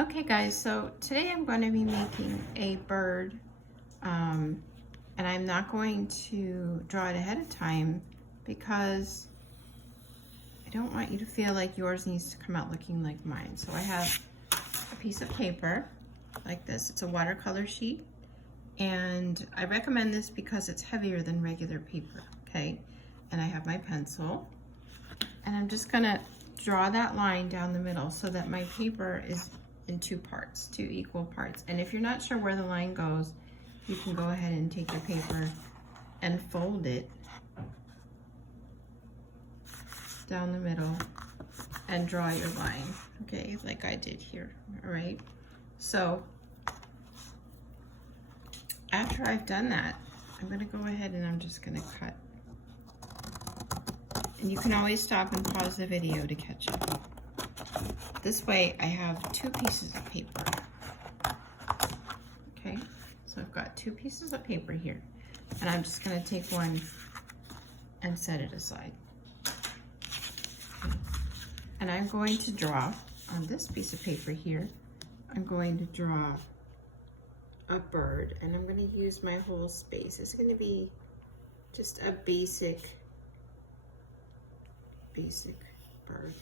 Okay guys, so today I'm going to be making a bird, and I'm not going to draw it ahead of time because I don't want you to feel like yours needs to come out looking like mine. So I have a piece of paper like this. It's a watercolor sheet, and I recommend this because it's heavier than regular paper, okay? And I have my pencil, and I'm just gonna draw that line down the middle so that my paper is in two parts, two equal parts. And if you're not sure where the line goes, you can go ahead and take your paper and fold it down the middle and draw your line, okay, like I did here. All right, so after I've done that, I'm gonna go ahead and I'm just gonna cut. And you can always stop and pause the video to catch up. This way I have two pieces of paper. Okay, so I've got two pieces of paper here, and I'm just gonna take one and set it aside. Okay. And I'm going to draw on this piece of paper here, I'm going to draw a bird, and I'm gonna use my whole space. It's gonna be just a basic bird.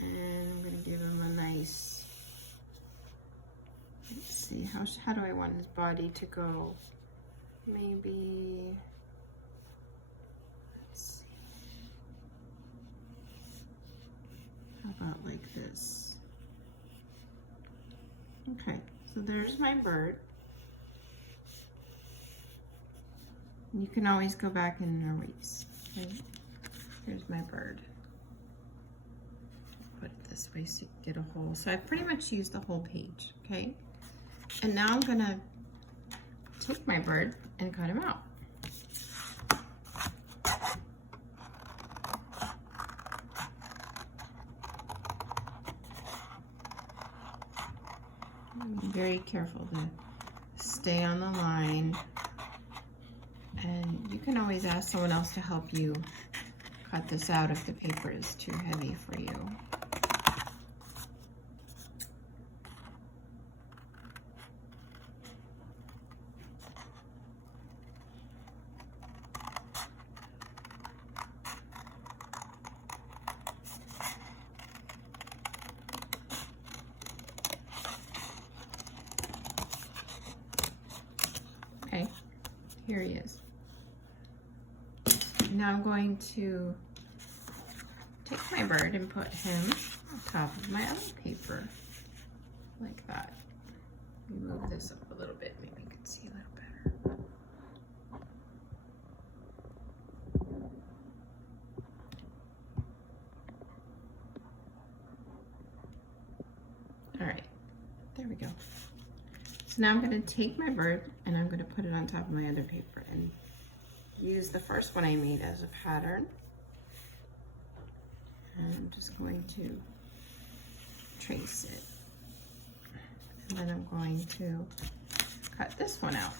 And I'm gonna give him a nice, let's see, how do I want his body to go? Maybe, let's see, how about like this? Okay, so there's my bird. You can always go back and erase, okay? Here's my bird. Put it this way so you get a hole. So I pretty much used the whole page, okay? And now I'm gonna take my bird and cut him out. Be very careful to stay on the line. And you can always ask someone else to help you cut this out if the paper is too heavy for you. Okay, here he is. Now I'm going to take my bird and put him on top of my other paper, like that. Move this up a little bit, maybe you can see a little better. All right, there we go. So now I'm gonna take my bird and I'm gonna put it on top of my other paper and use the first one I made as a pattern. And I'm just going to trace it. And then I'm going to cut this one out.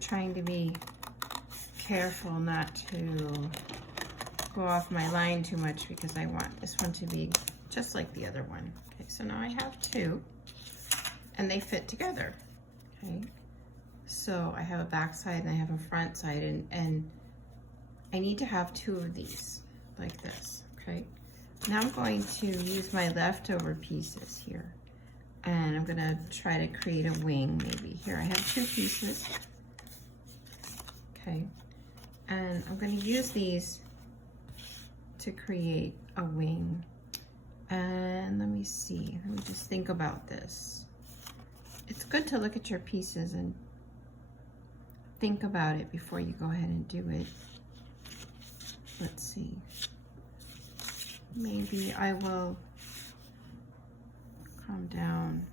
Trying to be careful not to go off my line too much because I want this one to be just like the other one. Okay, so now I have two and they fit together. Okay, so I have a back side and I have a front side, and I need to have two of these like this. Okay, now I'm going to use my leftover pieces here, and I'm gonna try to create a wing. Maybe here I have two pieces. Okay, and I'm going to use these to create a wing. And let me see, let me just think about this. It's good to look at your pieces and think about it before you go ahead and do it. Let's see. maybe I will come down,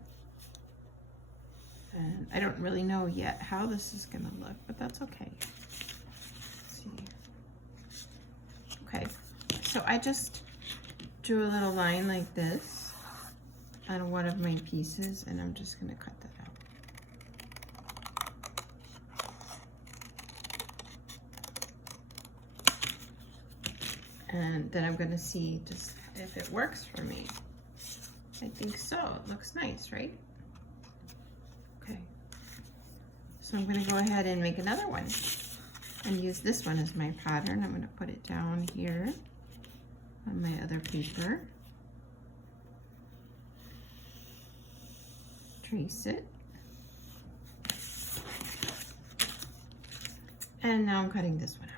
and I don't really know yet how this is gonna look, but that's okay. Let's see. Okay, so I just drew a little line like this on one of my pieces, and I'm just gonna cut that out. And then I'm gonna see just if it works for me. I think so, it looks nice, right? Okay, so I'm gonna go ahead and make another one and use this one as my pattern. I'm gonna put it down here on my other paper. Trace it. And now I'm cutting this one out.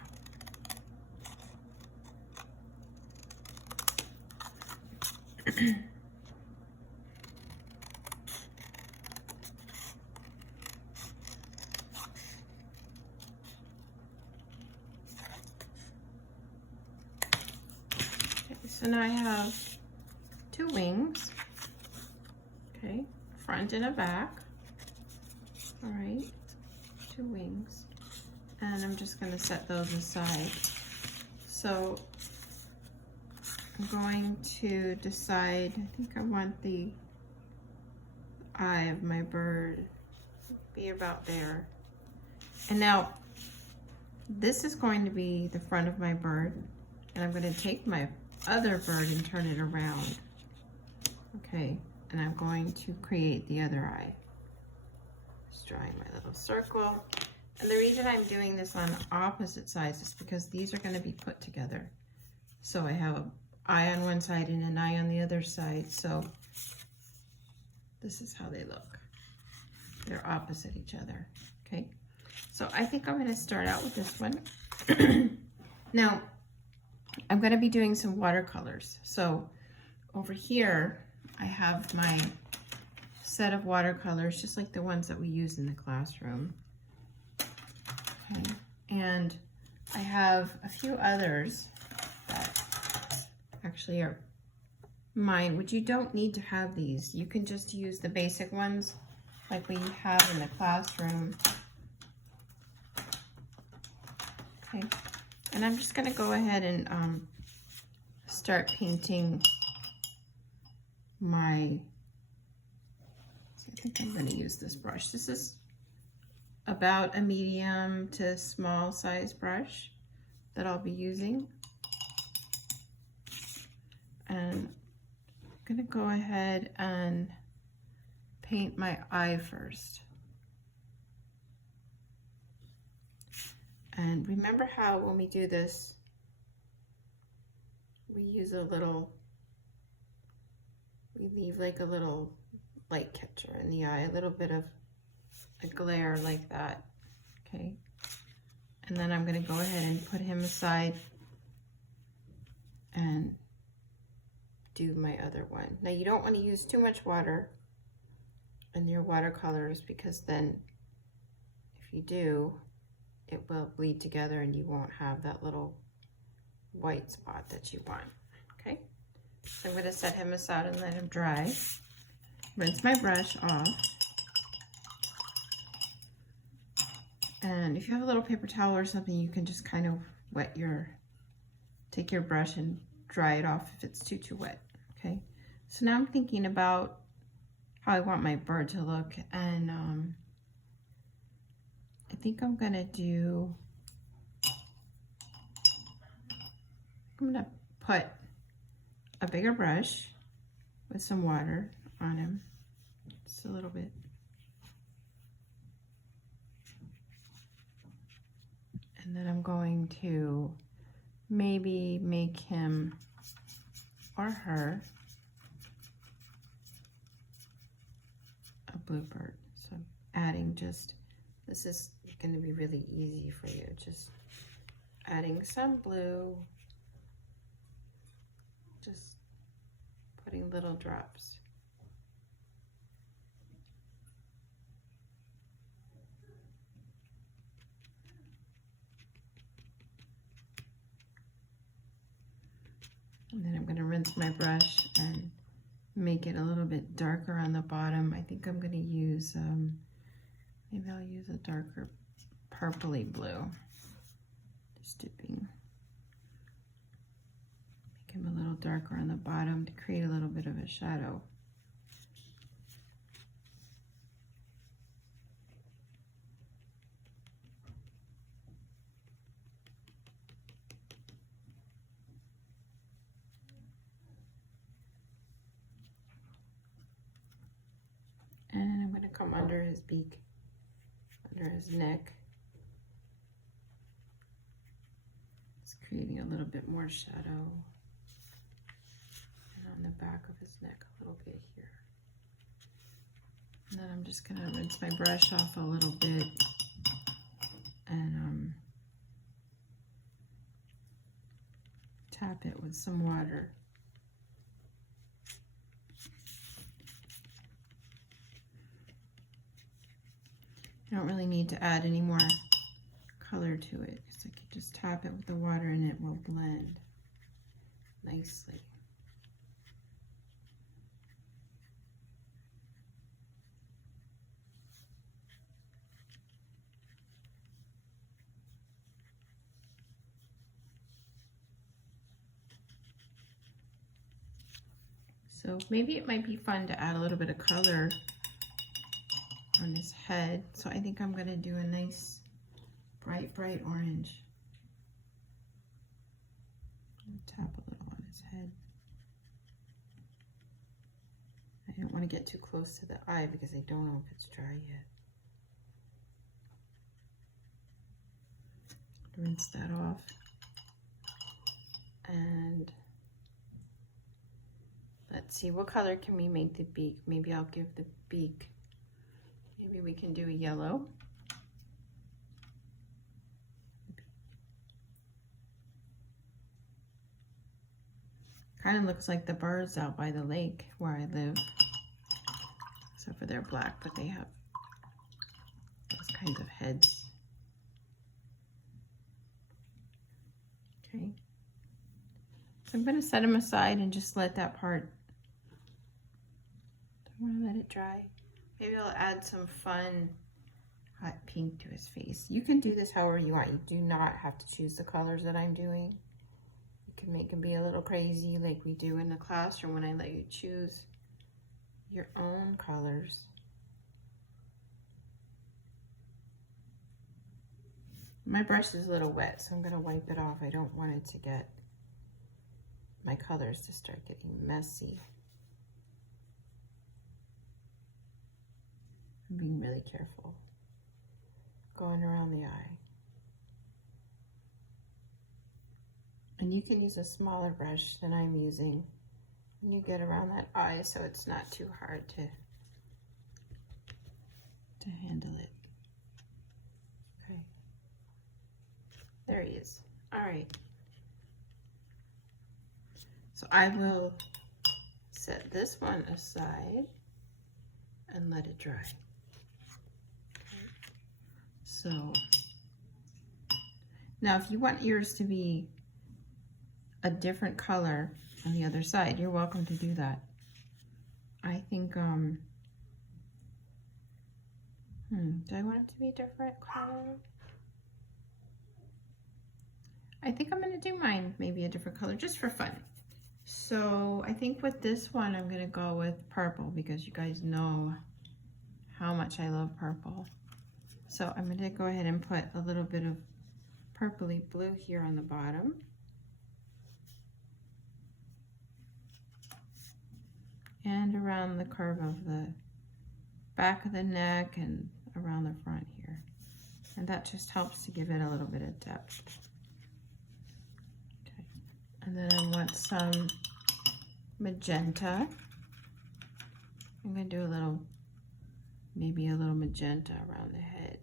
Okay, so now I have two wings, okay, front and a back. All right, two wings, and I'm just going to set those aside. So I'm going to decide, I think I want the eye of my bird be about there. And now this is going to be the front of my bird, and I'm going to take my other bird and turn it around. Okay, and I'm going to create the other eye. Just drawing my little circle. And the reason I'm doing this on opposite sides is because these are going to be put together. So I have an eye on one side and an eye on the other side. So this is how they look. They're opposite each other. Okay, so I think I'm going to start out with this one. Now, I'm going to be doing some watercolors. So over here, I have my set of watercolors, just like the ones that we use in the classroom. Okay. And I have a few others that actually are mine, which you don't need to have these. You can just use the basic ones like we have in the classroom. Okay. And I'm just going to go ahead and start painting my, I think I'm going to use this brush. This is about a medium to small size brush that I'll be using. And I'm going to go ahead and paint my eye first. And remember how when we do this, we use a little, we leave like a little light catcher in the eye, a little bit of a glare like that, okay? And then I'm gonna go ahead and put him aside and do my other one. Now you don't wanna use too much water in your watercolors, because then if you do, it will bleed together and you won't have that little white spot that you want, okay? So I'm going to set him aside and let him dry. Rinse my brush off. And if you have a little paper towel or something, you can just kind of take your brush and dry it off if it's too wet, okay? So now I'm thinking about how I want my bird to look, and I think I'm gonna put a bigger brush with some water on him, just a little bit. And then I'm going to maybe make him or her a bluebird. So I'm adding just, this is going to be really easy for you, just adding some blue, just putting little drops. And then I'm going to rinse my brush and make it a little bit darker on the bottom. I think I'm going to use, maybe I'll use a darker purpley blue. Just dipping. Make him a little darker on the bottom to create a little bit of a shadow. And I'm going to come under his beak, under his neck. It's creating a little bit more shadow. And on the back of his neck a little bit here. And then I'm just going to rinse my brush off a little bit and tap it with some water. I don't really need to add any more color to it because I can just tap it with the water and it will blend nicely. So maybe it might be fun to add a little bit of color on his head. So I think I'm going to do a nice bright orange. Tap a little on his head. I don't want to get too close to the eye because I don't know if it's dry yet. Rinse that off. And let's see, what color can we make the beak? Maybe I'll give the beak, maybe we can do a yellow. Kind of looks like the birds out by the lake where I live, except for they're black, but they have those kinds of heads. Okay. So I'm going to set them aside and just let that part, I want to let it dry. Maybe I'll add some fun hot pink to his face. You can do this however you want. You do not have to choose the colors that I'm doing. You can make them be a little crazy like we do in the classroom when I let you choose your own colors. My brush is a little wet, so I'm going to wipe it off. I don't want it to get my colors to start getting messy. I'm being really careful. Going around the eye. And you can use a smaller brush than I'm using when you get around that eye so it's not too hard to handle it. Okay. There he is. All right. So I will set this one aside and let it dry. Okay. So now if you want yours to be a different color on the other side, you're welcome to do that. I think, do I want it to be a different color? I think I'm gonna do mine maybe a different color just for fun. So I think with this one, I'm gonna go with purple because you guys know how much I love purple. So I'm gonna go ahead and put a little bit of purpley blue here on the bottom. And around the curve of the back of the neck and around the front here. And that just helps to give it a little bit of depth. Okay. And then I want some magenta. I'm going to do a little, maybe a little magenta around the head.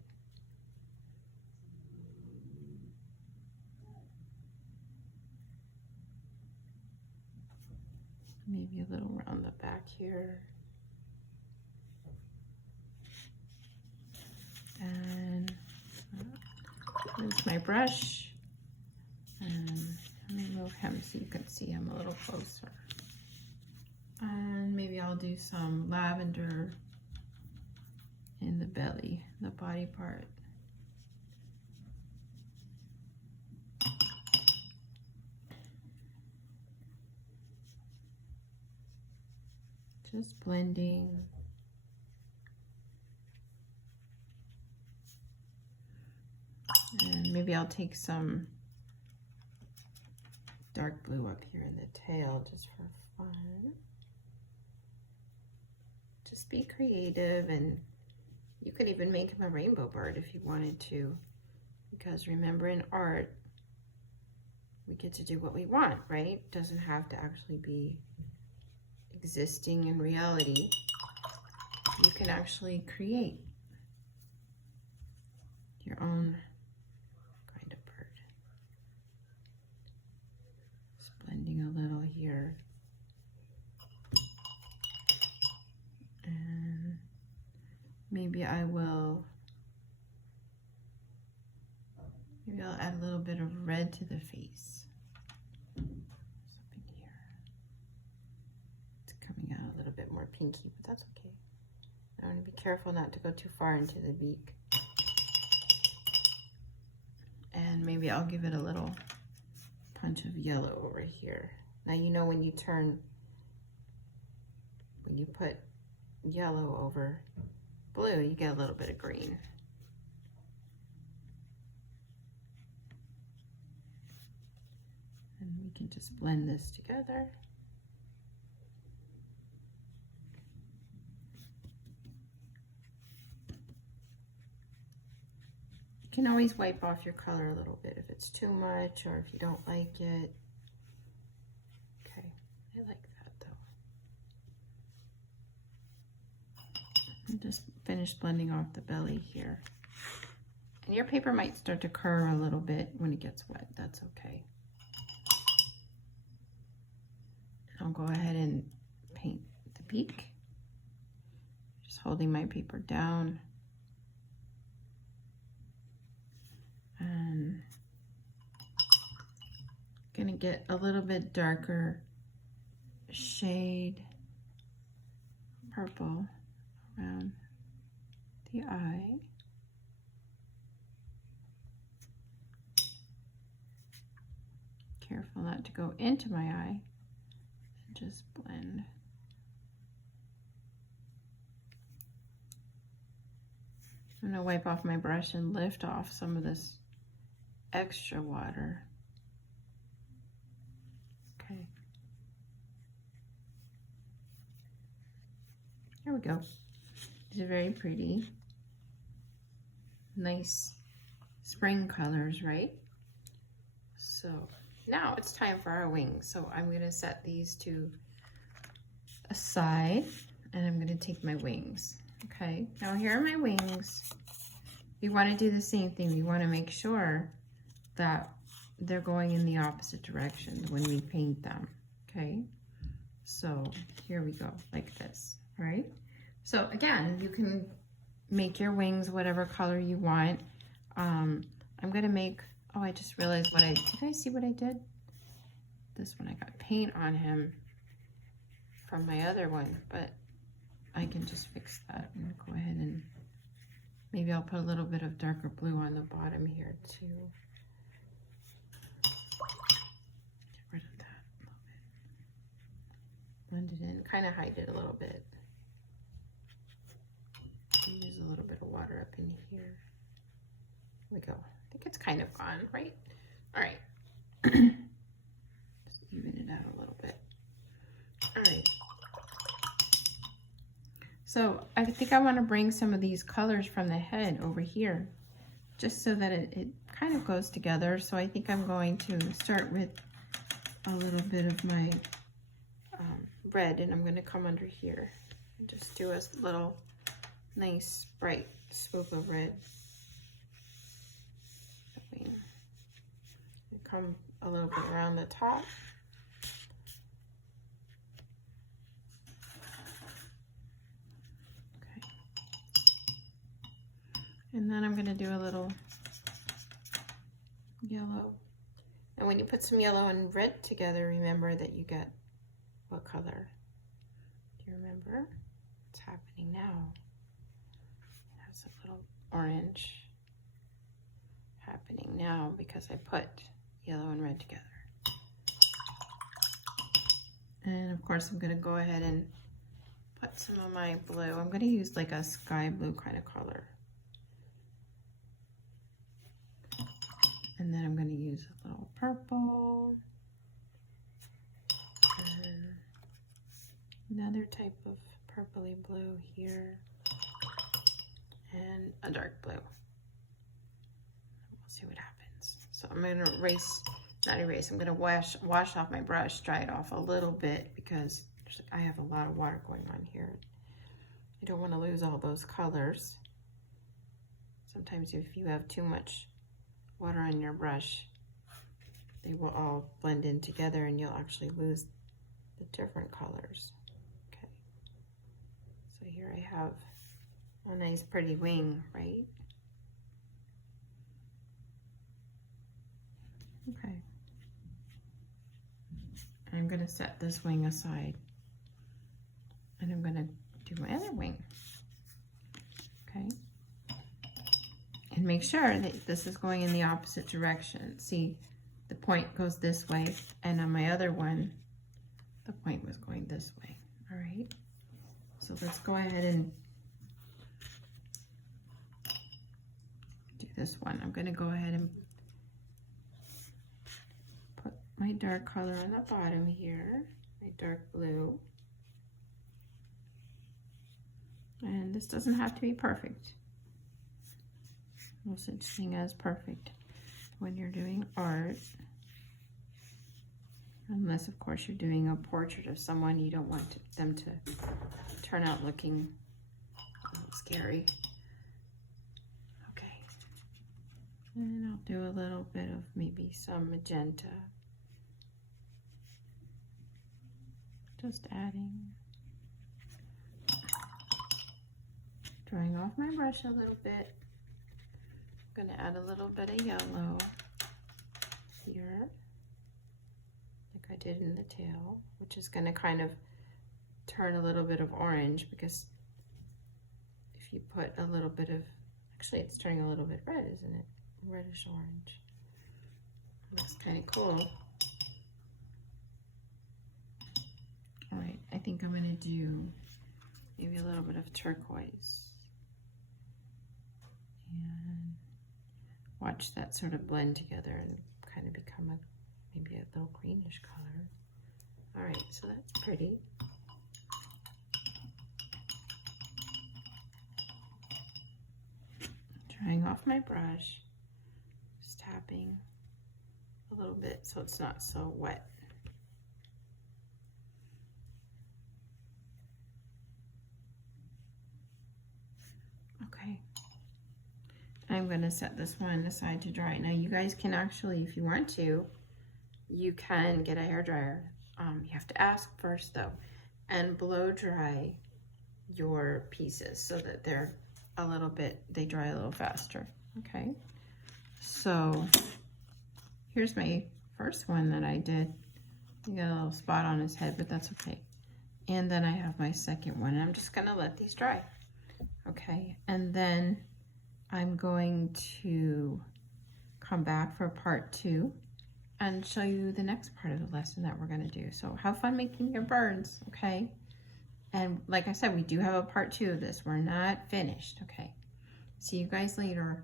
Maybe a little around the back here. And rinse my brush and remove him so you can see him a little closer. And maybe I'll do some lavender in the belly, the body part. Just blending. And maybe I'll take some dark blue up here in the tail just for fun. Just be creative, and you could even make him a rainbow bird if you wanted to, because remember, in art we get to do what we want, right? It doesn't have to actually be existing in reality. You can actually create your own kind of bird. Just blending a little here. And maybe I'll add a little bit of red to the face. Up in here. It's coming out a little bit more pinky, but that's okay. I want to be careful not to go too far into the beak. And maybe I'll give it a little punch of yellow over here. Now you know when you put yellow over blue, you get a little bit of green. And we can just blend this together. You can always wipe off your color a little bit if it's too much or if you don't like it. Okay, I like that though. And just finish blending off the belly here. And your paper might start to curl a little bit when it gets wet. That's okay. I'll go ahead and paint the beak. Just holding my paper down. And gonna get a little bit darker shade purple around the eye. Careful not to go into my eye. Just blend. I'm gonna wipe off my brush and lift off some of this extra water. Okay. There we go. These are very pretty. Nice spring colors, right? So now it's time for our wings. So I'm gonna set these to aside and I'm gonna take my wings. Okay, now here are my wings. You wanna do the same thing. You wanna make sure that they're going in the opposite direction when we paint them, okay? So here we go, like this, all right? So again, you can make your wings whatever color you want. I'm gonna make, oh, I just realized did you guys see what I did? This one, I got paint on him from my other one, but I can just fix that. I'm gonna go ahead and maybe I'll put a little bit of darker blue on the bottom here too. Get rid of that a little bit. Blend it in, kind of hide it a little bit. Use a little bit of water up in here. There we go. I think it's kind of gone, right? All right. Just even it out a little bit. All right. So I think I want to bring some of these colors from the head over here, just so that it kind of goes together. So I think I'm going to start with a little bit of my red, and I'm going to come under here and just do a little nice bright swoop of red. Come a little bit around the top. Okay. And then I'm going to do a little yellow. And when you put some yellow and red together, remember that you get what color? Do you remember? What's happening now? It has a little orange happening now because I put yellow and red together. And of course I'm going to go ahead and put some of my blue. I'm going to use like a sky blue kind of color. And then I'm going to use a little purple. And another type of purpley blue here. And a dark blue. We'll see what happens. So I'm going to I'm going to wash off my brush, dry it off a little bit because I have a lot of water going on here. I don't want to lose all those colors. Sometimes if you have too much water on your brush, they will all blend in together and you'll actually lose the different colors. Okay, so here I have a nice pretty wing, right? Okay, I'm going to set this wing aside and I'm going to do my other wing. Okay. And make sure that this is going in the opposite direction. See, the point goes this way, and on my other one, the point was going this way. All right. So let's go ahead and do this one. I'm going to go ahead and put my dark color on the bottom here, my dark blue. And this doesn't have to be perfect. No such thing as perfect when you're doing art. Unless, of course, you're doing a portrait of someone, you don't want them to turn out looking a little scary. Okay. And I'll do a little bit of maybe some magenta. Just adding. Drying off my brush a little bit. I'm going to add a little bit of yellow here, like I did in the tail, which is going to kind of turn a little bit of orange, because if you put a little bit of, actually it's turning a little bit red, isn't it? Reddish orange. Looks kind of cool. All right, I think I'm going to do maybe a little bit of turquoise. And watch that sort of blend together and kind of become maybe a little greenish color. All right, so that's pretty. Drying off my brush, just tapping a little bit so it's not so wet. Okay. I'm going to set this one aside to dry. Now you guys can actually, if you want to, you can get a hairdryer. You have to ask first though, and blow dry your pieces so that they're a little bit, they dry a little faster. Okay, so here's my first one that I did. You got a little spot on his head, but that's okay. And then I have my second one. I'm just going to let these dry. Okay, and then I'm going to come back for part 2 and show you the next part of the lesson that we're going to do. So have fun making your birds, okay? And like I said, we do have a part 2 of this. We're not finished, okay? See you guys later.